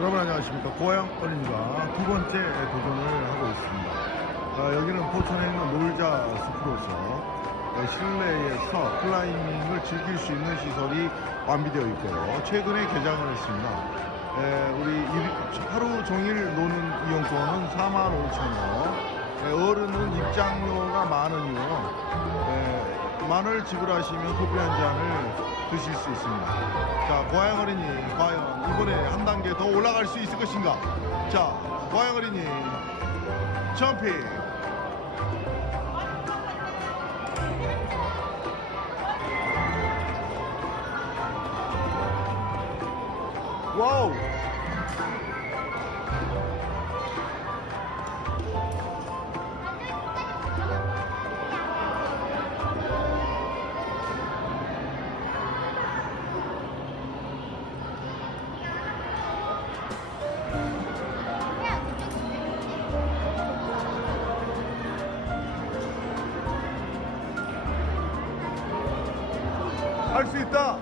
여러분 안녕하십니까. 고아영 어린이가 두 번째 도전을 하고 있습니다. 여기는 포천에 있는 놀자 숲으로서 실내에서 클라이밍을 즐길 수 있는 시설이 완비되어 있고요. 최근에 개장을 했습니다. 우리 하루 종일 노는 이용권은 45,000원, 어른은 입장료가 만원 이고요. 만원을 지불하시면 커피 한 잔을 드실 수 있습니다. 자, 고아영 어린이 과연 이번에 한 단계 더 올라갈 수 있을 것인가? 자, 고아영 어린이 점핑. 와우. 할 수 있다.